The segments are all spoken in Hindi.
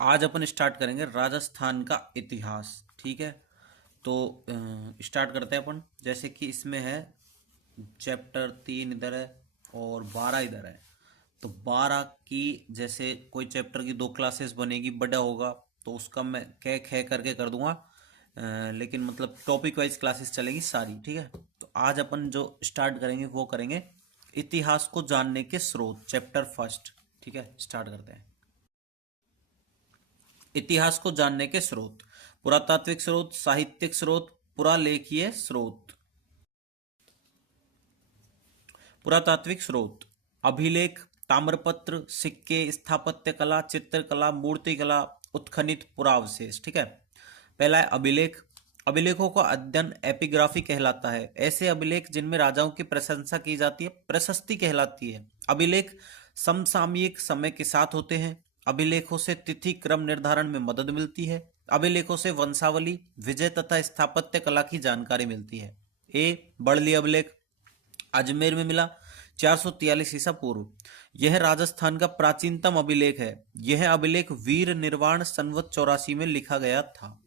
आज अपन स्टार्ट करेंगे राजस्थान का इतिहास। ठीक है, तो स्टार्ट करते हैं अपन। जैसे कि इसमें है चैप्टर 3 इधर है और 12 इधर है। तो 12 की जैसे कोई चैप्टर की 2 क्लासेस बनेगी, बड़ा होगा तो उसका मैं कह ख करके कर दूंगा। लेकिन मतलब टॉपिक वाइज क्लासेस चलेगी सारी। ठीक है, तो आज अपन जो स्टार्ट करेंगे वो करेंगे इतिहास को जानने के स्रोत, चैप्टर फर्स्ट। ठीक है, स्टार्ट करते हैं। इतिहास को जानने के स्रोत: पुरातात्विक स्रोत, साहित्यिक स्रोत, पुरालेखीय स्रोत। पुरातात्विक स्रोत: अभिलेख, ताम्रपत्र, सिक्के, स्थापत्य कला, चित्रकला, मूर्तिकला, उत्खनित पुरावशेष। ठीक है, पहला है अभिलेख। अभिलेखों का अध्ययन एपिग्राफी कहलाता है। ऐसे अभिलेख जिनमें राजाओं की प्रशंसा की जाती है प्रशस्ति कहलाती है। अभिलेख समसामयिक समय के साथ होते हैं। अभिलेखों से तिथि क्रम निर्धारण में मदद मिलती है। अभिलेखों से वंशावली, विजय तथा स्थापत्य कला की जानकारी मिलती है। ए बड़ली अभिलेख अजमेर में मिला 443 ईसा पूर्व। यह राजस्थान का प्राचीनतम अभिलेख है। यह अभिलेख वीर निर्वाण संवत 84 में लिखा गया था।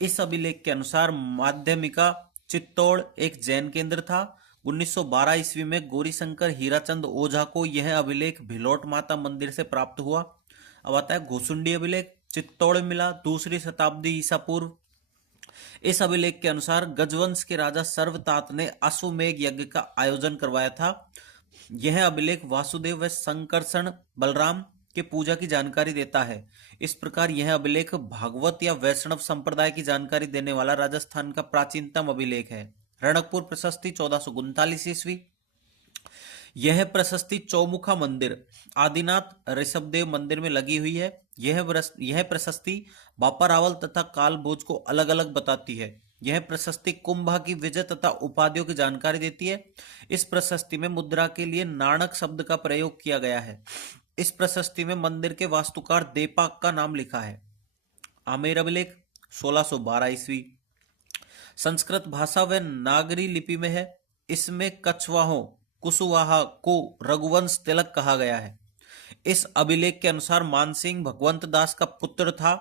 इस अभिलेख के अनुसार माध्यमिका चित्तौड़ एक जैन केंद्र था। 1912 ईस्वी में गौरीशंकर हीराचंद ओझा को यह अभिलेख भिलोट माता मंदिर से प्राप्त हुआ। अब आता है घोसुंडी अभिलेख, चित्तौड़ में मिला 2री शताब्दी ईसा पूर्व। इस अभिलेख के अनुसार गजवंश के राजा सर्वतात ने अश्वमेघ यज्ञ का आयोजन करवाया था। यह अभिलेख वासुदेव व संकर्षण बलराम के पूजा की जानकारी देता है। इस प्रकार यह अभिलेख भागवत या वैष्णव संप्रदाय की जानकारी देने वाला राजस्थान का प्राचीनतम अभिलेख है। रणकपुर प्रशस्ति 1439 ईस्वी। यह प्रशस्ति चौमुखा मंदिर आदिनाथ ऋषभदेव मंदिर में लगी हुई है। यह प्रशस्ति बापा रावल तथा काल भोज को अलग अलग बताती है। यह प्रशस्ति कुंभा की विजय तथा उपाधियों की जानकारी देती है। इस प्रशस्ति में मुद्रा के लिए नाणक शब्द का प्रयोग किया गया है। इस प्रशस्ति में मंदिर के वास्तुकार देपाक का नाम लिखा है। आमेर अभिलेख 1612 ईस्वी। संस्कृत भाषा व नागरी लिपि में है। इसमें कछवाहों कुशवाहा को रघुवंश तिलक कहा गया है। इस अभिलेख के अनुसार मानसिंह भगवंत दास का पुत्र था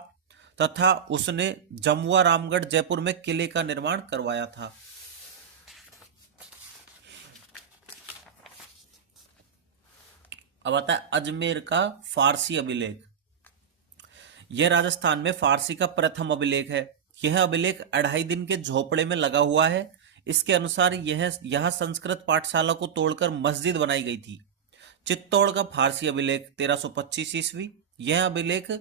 तथा उसने जमुआ रामगढ़ जयपुर में किले का निर्माण करवाया था। अब आता है अजमेर का फारसी अभिलेख। यह राजस्थान में फारसी का प्रथम अभिलेख है। यह अभिलेख 2.5 दिन के झोपड़े में लगा हुआ है। इसके अनुसार यह संस्कृत पाठशाला को तोड़कर मस्जिद बनाई गई थी। चित्तौड़ का फारसी अभिलेख 1325 ईस्वी। यह अभिलेख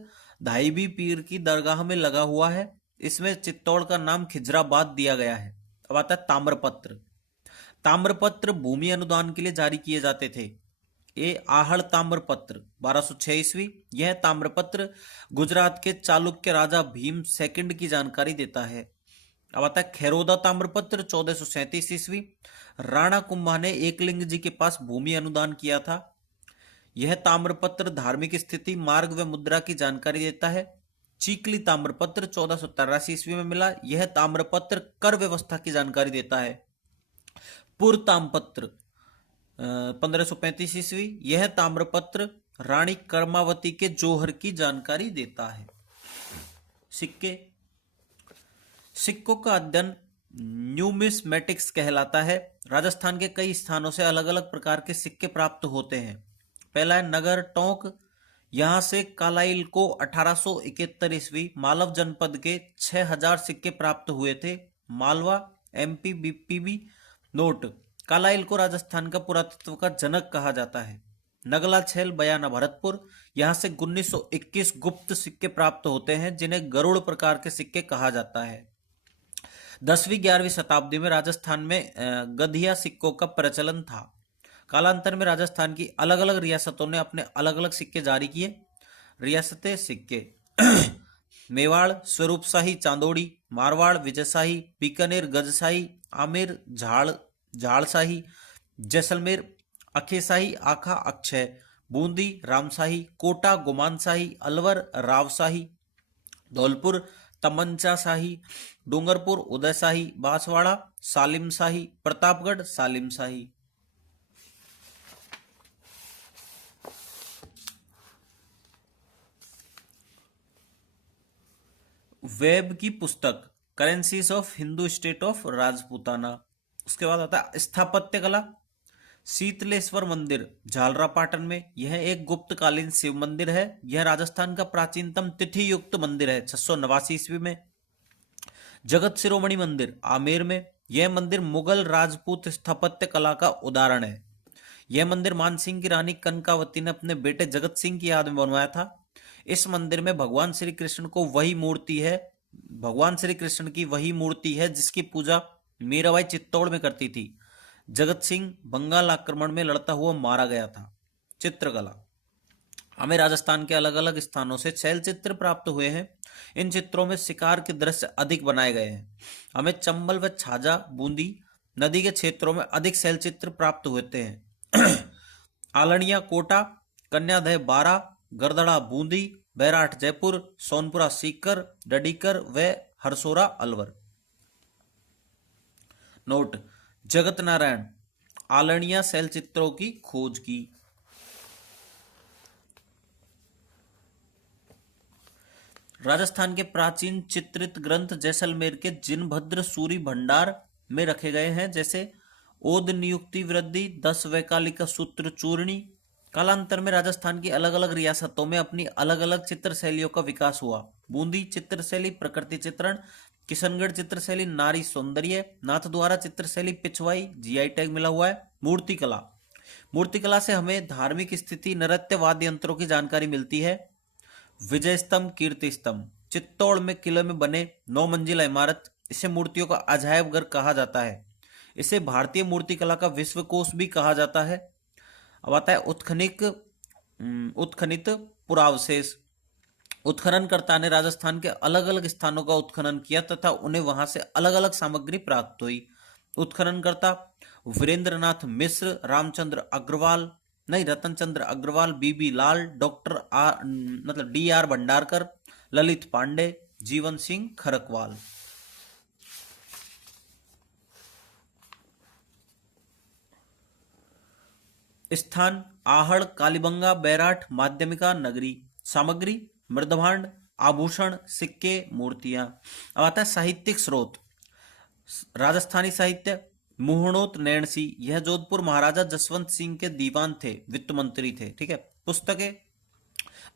धाईबी पीर की दरगाह में लगा हुआ है। इसमें चित्तौड़ का नाम खिजराबाद दिया गया है। अब आता है ताम्रपत्र। ताम्रपत्र भूमि अनुदान के लिए जारी किए जाते थे। ए आहड़ ताम्रपत्र 1206 ईस्वी। यह ताम्रपत्र गुजरात के चालुक्य राजा भीम सेकंड की जानकारी देता है। अब आता है खैरोदा ताम्रपत्र 1437 ईस्वी। राणा कुंभा ने एकलिंग जी के पास भूमि अनुदान किया था। यह ताम्रपत्र धार्मिक स्थिति, मार्ग व मुद्रा की जानकारी देता है। चीकली ताम्रपत्र 1483 ईस्वी में मिला। यह ताम्रपत्र कर व्यवस्था की जानकारी देता है। पुर ताम्रपत्र 1535 ईस्वी। यह ताम्रपत्र रानी कर्मावती के जौहर की जानकारी देता है। सिक्के। सिक्कों का अध्ययन न्यूमिस्मेटिक्स कहलाता है। राजस्थान के कई स्थानों से अलग अलग प्रकार के सिक्के प्राप्त होते हैं। पहला है नगर टोंक। यहां से कालाइल को 1871 ईस्वी मालव जनपद के 6000 सिक्के प्राप्त हुए थे। Malwa MP BPB note. Carlyle को राजस्थान का पुरातत्व का जनक कहा जाता है। नगला छेल बयाना भरतपुर। यहाँ से 1921 गुप्त सिक्के प्राप्त होते हैं जिन्हें गरुड़ प्रकार के सिक्के कहा जाता है। 10वीं 11वीं शताब्दी में राजस्थान में गधिया सिक्कों का प्रचलन था। कालांतर में राजस्थान की अलग अलग रियासतों ने अपने अलग अलग सिक्के जारी किए। रियासतें सिक्के मेवाड़ स्वरूपशाही चांदोड़ी, मारवाड़ विजयशाही, बीकानेर गजशाही, आमेर झाड़शाही, जैसलमेर अखेशाही आखा अक्षय, बूंदी रामशाही, कोटा गुमानशाही, अलवर रावशाही, धौलपुर तमंचाशाही, डूंगरपुर उदयशाही, बांसवाड़ा सालिमशाही, प्रतापगढ़ सालिमशाही। वेब की पुस्तक currencies of Hindu state of Rajputana. उसके बाद आता है स्थापत्य कला। शीतलेश्वर मंदिर झालरापाटन में, यह एक गुप्तकालीन शिव मंदिर है। यह राजस्थान का प्राचीनतम तिथि युक्त मंदिर है 689 ईस्वी में। जगत शिरोमणि मंदिर आमेर में, यह मंदिर मुगल राजपूत स्थापत्य कला का उदाहरण है। यह मंदिर मानसिंह की रानी कनकावती ने अपने बेटे जगत सिंह की याद में बनवाया था। इस मंदिर में भगवान श्री कृष्ण को वही मूर्ति है, भगवान श्री कृष्ण की वही मूर्ति है जिसकी पूजा मीराबाई चित्तौड़ में करती थी। जगत सिंह बंगाल आक्रमण में लड़ता हुआ मारा गया था। चित्रकला, हमें राजस्थान के अलग अलग स्थानों से शैल चित्र प्राप्त हुए हैं। इन चित्रों में शिकार के दृश्य अधिक बनाए गए हैं। हमें चंबल व छाजा, बूंदी नदी के क्षेत्रों में अधिक शैल चित्र प्राप्त होते हैं। आलनिया कोटा, कन्यादह बारा, गरदड़ा बूंदी, बैराठ जयपुर, सोनपुरा सीकर, डडीकर व हरसोरा अलवर। नोट, जगत नारायण आलनिया शैल चित्रों की खोज की। राजस्थान के प्राचीन चित्रित ग्रंथ जैसलमेर के जिनभद्र सूरी भंडार में रखे गए हैं, जैसे ओद नियुक्ति वृद्धि, 10 वैकालिका सूत्र चूर्णी। कालांतर में राजस्थान की अलग अलग रियासतों में अपनी अलग अलग चित्र शैलियों का विकास हुआ। बूंदी चित्रशैली प्रकृति चित्रण, किशनगढ़ चित्रशैली नारी सौंदर्य, नाथद्वारा चित्रशैली पिछवाई, जीआई टैग मिला हुआ है। मूर्तिकला, मूर्तिकला से हमें धार्मिक स्थिति, नृत्य, वाद्य यंत्रों की जानकारी मिलती है। विजय स्तंभ, कीर्ति स्तंभ, चित्तौड़ में किले में बने 9 मंजिला इमारत, इसे मूर्तियों का अजायब घर कहा जाता है। इसे भारतीय मूर्तिकला का विश्वकोश भी कहा जाता है। अब आता है उत्खनित पुरावशेष। उत्खननकर्ता ने राजस्थान के अलग अलग स्थानों का उत्खनन किया तथा उन्हें वहां से अलग अलग सामग्री प्राप्त हुई। उत्खननकर्ता वीरेंद्र नाथ मिश्र, रामचंद्र अग्रवाल नहीं रतन चंद्र अग्रवाल, बीबी लाल, डॉक्टर DR भंडारकर, ललित पांडे, जीवन सिंह खरकवाल। स्थान आहड़, कालीबंगा, बैराठ, माध्यमिका नगरी। सामग्री मृदभांड, आभूषण, सिक्के, मूर्तियां। अब आता है साहित्यिक स्रोत। राजस्थानी साहित्य, मुहणोत नैणसी, यह जोधपुर महाराजा जसवंत सिंह के दीवान थे, वित्त मंत्री थे। ठीक है। पुस्तकें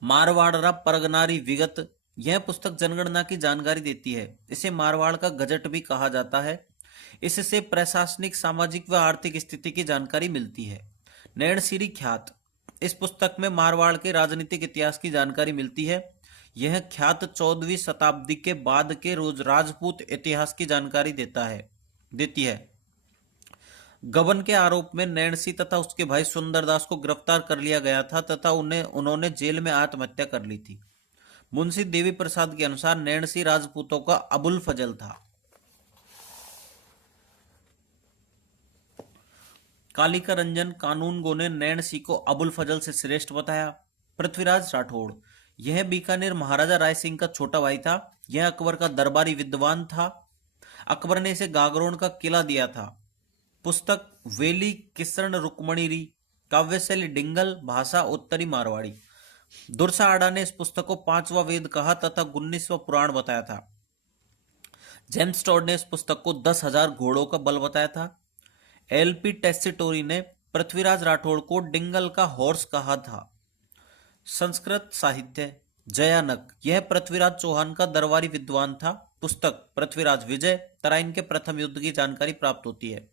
मारवाड़रा परगनारी विगत, यह पुस्तक जनगणना की जानकारी देती है। इसे मारवाड़ का गजट भी कहा जाता है। इससे प्रशासनिक, सामाजिक व आर्थिक स्थिति की जानकारी मिलती है। नैणसीरी ख्यात, इस पुस्तक में मारवाड़ के राजनीतिक इतिहास की जानकारी मिलती है। यह ख्यात 14वीं शताब्दी के बाद के राजपूत इतिहास की जानकारी देती है। गबन के आरोप में नैणसी तथा उसके भाई सुंदरदास को गिरफ्तार कर लिया गया था तथा उन्होंने जेल में आत्महत्या कर ली थी। मुंशी देवी प्रसाद के अनुसार नैणसी राजपूतों का अबुल फजल था। कालिका रंजन कानूनगो ने नैणसी को अबुल फजल से श्रेष्ठ बताया। पृथ्वीराज राठौड़, यह बीकानेर महाराजा राय सिंह का छोटा भाई था। यह अकबर का दरबारी विद्वान था। अकबर ने इसे गागरोन का किला दिया था। पुस्तक वेली किसरण रुक्मणीरी, काव्यशैली डिंगल, भाषा उत्तरी मारवाड़ी। दुर्सा आडा ने इस पुस्तक को 5वां वेद कहा तथा 19वां पुराण बताया था। जेम्स टॉड ने इस पुस्तक को 10,000 घोड़ों का बल बताया था। LP टेसिटोरी ने पृथ्वीराज राठौड़ को डिंगल का हॉर्स कहा था। संस्कृत साहित्य, जयानक, यह पृथ्वीराज चौहान का दरबारी विद्वान था। पुस्तक पृथ्वीराज विजय, तराइन के प्रथम युद्ध की जानकारी प्राप्त होती है।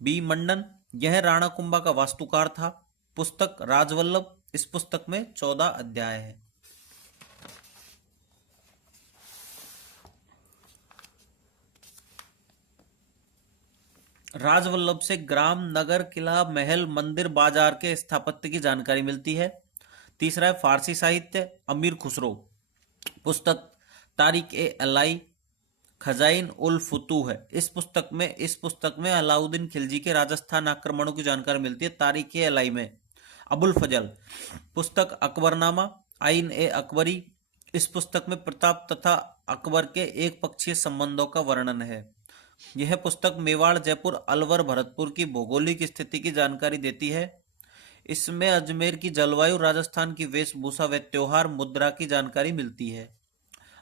बी मंडन, यह राणा कुंभा का वास्तुकार था। पुस्तक राजवल्लभ, इस पुस्तक में 14 अध्याय है। राजवल्लभ से ग्राम, नगर, किला, महल, मंदिर, बाजार के स्थापत्य की जानकारी मिलती है। तीसरा है फारसी साहित्य, अमीर खुसरो। पुस्तक तारिक ए अलाई खजाइन उल फुतूह है। इस पुस्तक में अलाउद्दीन खिलजी के राजस्थान आक्रमणों की जानकारी मिलती है। तारिक ए अलाई में अबुल फजल। पुस्तक अकबरनामा, आइन ए अकबरी, इस पुस्तक में प्रताप तथा अकबर के एक पक्षीय संबंधों का वर्णन है। यह पुस्तक मेवाड़, जयपुर, अलवर, भरतपुर की भौगोलिक स्थिति की जानकारी देती है। इसमें अजमेर की जलवायु, राजस्थान की वेशभूषा व त्योहार, मुद्रा की जानकारी मिलती है।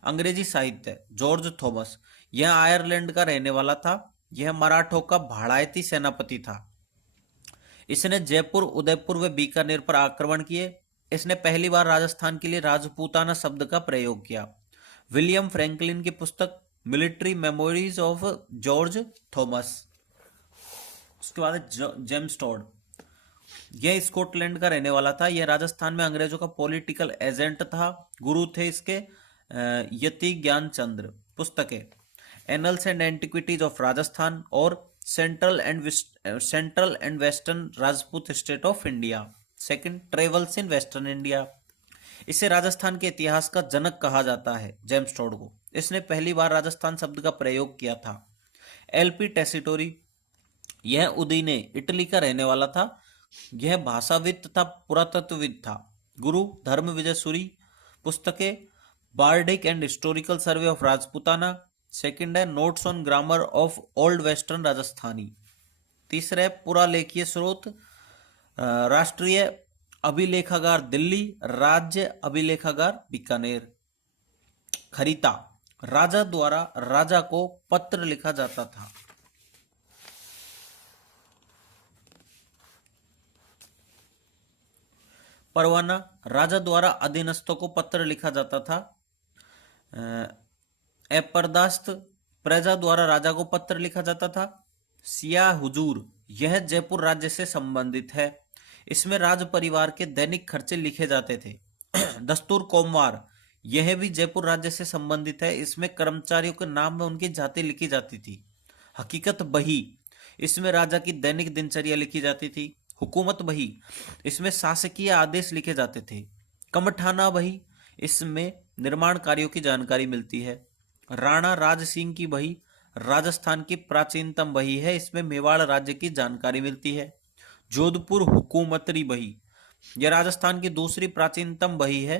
अंग्रेजी साहित्य, जॉर्ज थॉमस, यह आयरलैंड का रहने वाला था। यह मराठों का भाड़ायती सेनापति था। इसने जयपुर, उदयपुर व बीकानेर पर आक्रमण किए। इसने पहली बार राजस्थान के लिए राजपूताना शब्द का प्रयोग किया। विलियम फ्रैंकलिन की पुस्तक military memories of George Thomas. उसके बाद है जेम्स टॉड। यह स्कॉटलैंड का रहने वाला था। यह राजस्थान में अंग्रेजों का पॉलिटिकल एजेंट था। गुरु थे इसके यति ज्ञानचंद्र। पुस्तकें annals and antiquities of Rajasthan और central and western Rajput state of India. Second, travels in western India. इसे राजस्थान के इतिहास का जनक कहा जाता है, जेम्स टॉड को। इसने पहली बार राजस्थान शब्द का प्रयोग किया था। एलपी टेसिटोरी, यह उदीने, इटली का रहने वाला था। यह भाषाविद तथा पुरातत्वविद था। गुरु धर्म विजय सूरी। पुस्तकें bardic and historical survey of Rajputana. Second है notes on grammar of old western Rajasthani. तीसरा है पुरालेखीय स्रोत, राष्ट्रीय अभिलेखागार दिल्ली, राज्य अभिलेखागार बीकानेर। खरीता, राजा द्वारा राजा को पत्र लिखा जाता था। परवाना, राजा द्वारा अधीनस्थों को पत्र लिखा जाता था। एपरदास्त, प्रजा द्वारा राजा को पत्र लिखा जाता था। सिया हुजूर, यह जयपुर राज्य से संबंधित है। इसमें राज परिवार के दैनिक खर्चे लिखे जाते थे। दस्तूर कोमवार, यह भी जयपुर राज्य से संबंधित है। इसमें कर्मचारियों के नाम में उनकी जाति लिखी जाती थी। हकीकत बही, इसमें राजा की दैनिक दिनचर्या लिखी जाती थी। हुकूमत बही, इसमें शासकीय आदेश लिखे जाते थे। कमठाना बही, इसमें निर्माण कार्यों की जानकारी मिलती है। राणा राज सिंह की बही राजस्थान की प्राचीनतम बही है। इसमें मेवाड़ राज्य की जानकारी मिलती है। जोधपुर हुकूमतरी बही, यह राजस्थान की दूसरी प्राचीनतम बही है।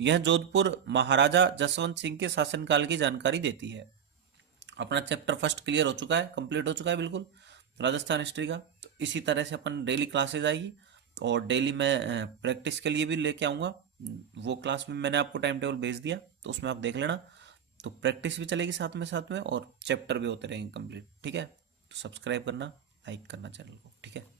यह जोधपुर महाराजा जसवंत सिंह के शासनकाल की जानकारी देती है। अपना चैप्टर फर्स्ट क्लियर हो चुका है, कंप्लीट हो चुका है बिल्कुल राजस्थान हिस्ट्री का। तो इसी तरह से अपन डेली क्लासेज आएगी और डेली मैं प्रैक्टिस के लिए भी लेके आऊँगा। वो क्लास में मैंने आपको टाइम टेबल भेज दिया, तो उसमें आप देख लेना। तो प्रैक्टिस भी चलेगी साथ में और चैप्टर भी होते रहेंगे कंप्लीट। ठीक है, तो सब्सक्राइब करना, लाइक करना चैनल को। ठीक है।